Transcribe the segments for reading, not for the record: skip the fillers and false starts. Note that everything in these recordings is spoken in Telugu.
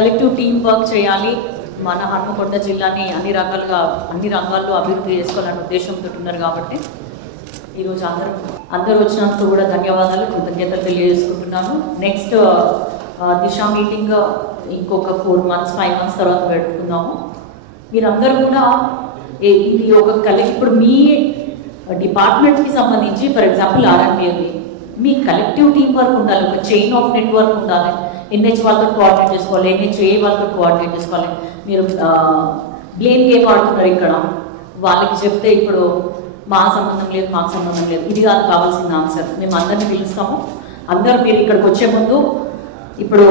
కలెక్టివ్ టీమ్ వర్క్ చేయాలి, మన హన్మకొండ జిల్లాని అన్ని రంగాల్లో అభివృద్ధి చేసుకోవాలనే ఉద్దేశంతో ఉన్నారు. కాబట్టి ఈరోజు అందరూ వచ్చినందుకు కూడా ధన్యవాదాలు, కృతజ్ఞతలు తెలియజేసుకుంటున్నాను. నెక్స్ట్ దిశ మీటింగ్ ఇంకొక 4 months 5 months తర్వాత పెట్టుకుందాము. మీరందరూ కూడా ఇది ఒక ఇప్పుడు మీ డిపార్ట్మెంట్కి సంబంధించి ఫర్ ఎగ్జాంపుల్ ఆర్ఎండ్బి మీ కలెక్టివ్ టీం వర్క్ ఉండాలి, ఒక చైన్ ఆఫ్ నెట్వర్క్ ఉండాలి. ఎన్హెచ్ వాళ్ళతో కోఆర్డినేట్ చేసుకోవాలి, ఎన్హెచ్ఏ వాళ్ళతో కోఆర్డినేట్ చేసుకోవాలి. మీరు బ్లేమ్ గేమ్ ఆడుతున్నారు ఇక్కడ, వాళ్ళకి చెప్తే ఇప్పుడు మా సంబంధం లేదు, మాకు సంబంధం లేదు, ఇది కాదు కావాల్సిన ఆన్సర్. మేము అందరినీ పిలుస్తాము. అందరూ మీరు ఇక్కడికి వచ్చే ముందు ఇప్పుడు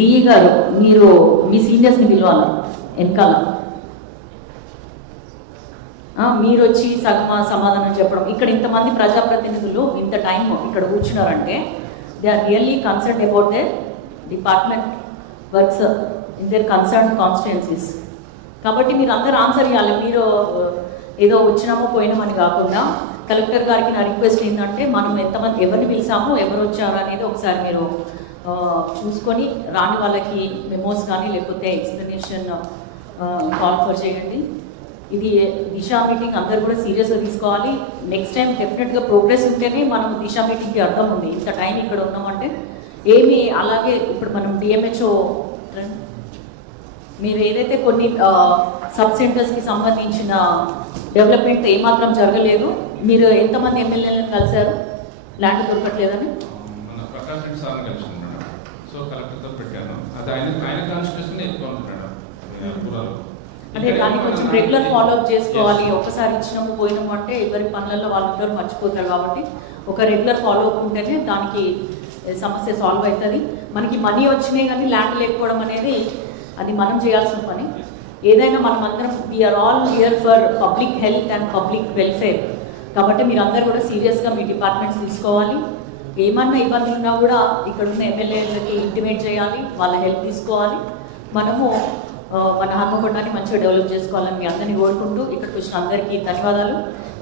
డిఈ గారు మీరు మీ సీనియర్స్ని పిలవాలి వెనకాల. మీరు వచ్చి సమాధానం చెప్పడం. ఇక్కడ ఇంతమంది ప్రజాప్రతినిధులు ఇంత టైం ఇక్కడ కూర్చున్నారంటే they are really concern about their department works in their concern constituencies. కాబట్టి మీరు అందరూ ఆన్సర్ ఇవ్వాలి. మీరు ఏదో వచ్చినామో పోయినామని కాకుండా కలెక్టర్ గారికి నా రిక్వెస్ట్ ఏంటంటే మనం ఎంతమంది ఎవరిని పిలిచామో ఎవరు వచ్చారు అనేది ఒకసారి మీరు చూసుకొని రాని వాళ్ళకి మెమోస్ కానీ లేకపోతే ఎక్స్ప్లెనేషన్ కాల్ ఫర్ చేయండి. ఇది దిశా మీటింగ్ అందరూ కూడా సీరియస్గా తీసుకోవాలి. నెక్స్ట్ టైం డెఫినెట్గా ప్రోగ్రెస్ ఉంటేనే మనం దిశా మీటింగ్కి అర్థం ఉంది. ఇంత టైం ఇక్కడ ఉన్నామంటే ఏమి అలాగే ఇప్పుడు మనం డిఎంహెచ్ఓ మీరు ఏదైతే కొన్ని సబ్ సెంటర్స్కి సంబంధించిన డెవలప్మెంట్ ఏమాత్రం జరగలేదు. మీరు ఎంతమంది ఎమ్మెల్యేలను కలిశారు ల్యాండ్ దొరకట్లేదని? అదే దాన్ని కొంచెం రెగ్యులర్ ఫాలోఅప్ చేసుకోవాలి. ఒకసారి ఇచ్చినాము పోయినాము అంటే ఎవరి పనులలో వాళ్ళందరూ మర్చిపోతారు. కాబట్టి ఒక రెగ్యులర్ ఫాలోఅప్ ఉంటేనే దానికి సమస్య సాల్వ్ అవుతుంది. మనకి మనీ వచ్చినాయి కానీ ల్యాండ్ లేకపోవడం అనేది అది మనం చేయాల్సిన పని. ఏదైనా మనం అందరం we are all here for public health and public welfare. కాబట్టి మీరు అందరూ కూడా సీరియస్గా మీ డిపార్ట్మెంట్స్ తీసుకోవాలి. ఏమన్నా ఇబ్బందులు ఉన్నా కూడా ఇక్కడ ఉన్న ఎమ్మెల్యేలకి ఇంటిమేట్ చేయాలి, వాళ్ళ హెల్ప్ తీసుకోవాలి. మనము మన హన్మకొండని మంచిగా డెవలప్ చేసుకోవాలని మీ అందరినీ కోరుకుంటూ ఇక్కడికి వచ్చిన అందరికీ ధన్యవాదాలు.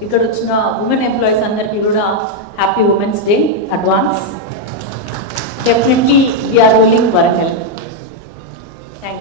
ఇక్కడ వచ్చిన ఉమెన్ ఎంప్లాయీస్ అందరికీ కూడా happy women's day advance. Definitely we are ruling Warangal.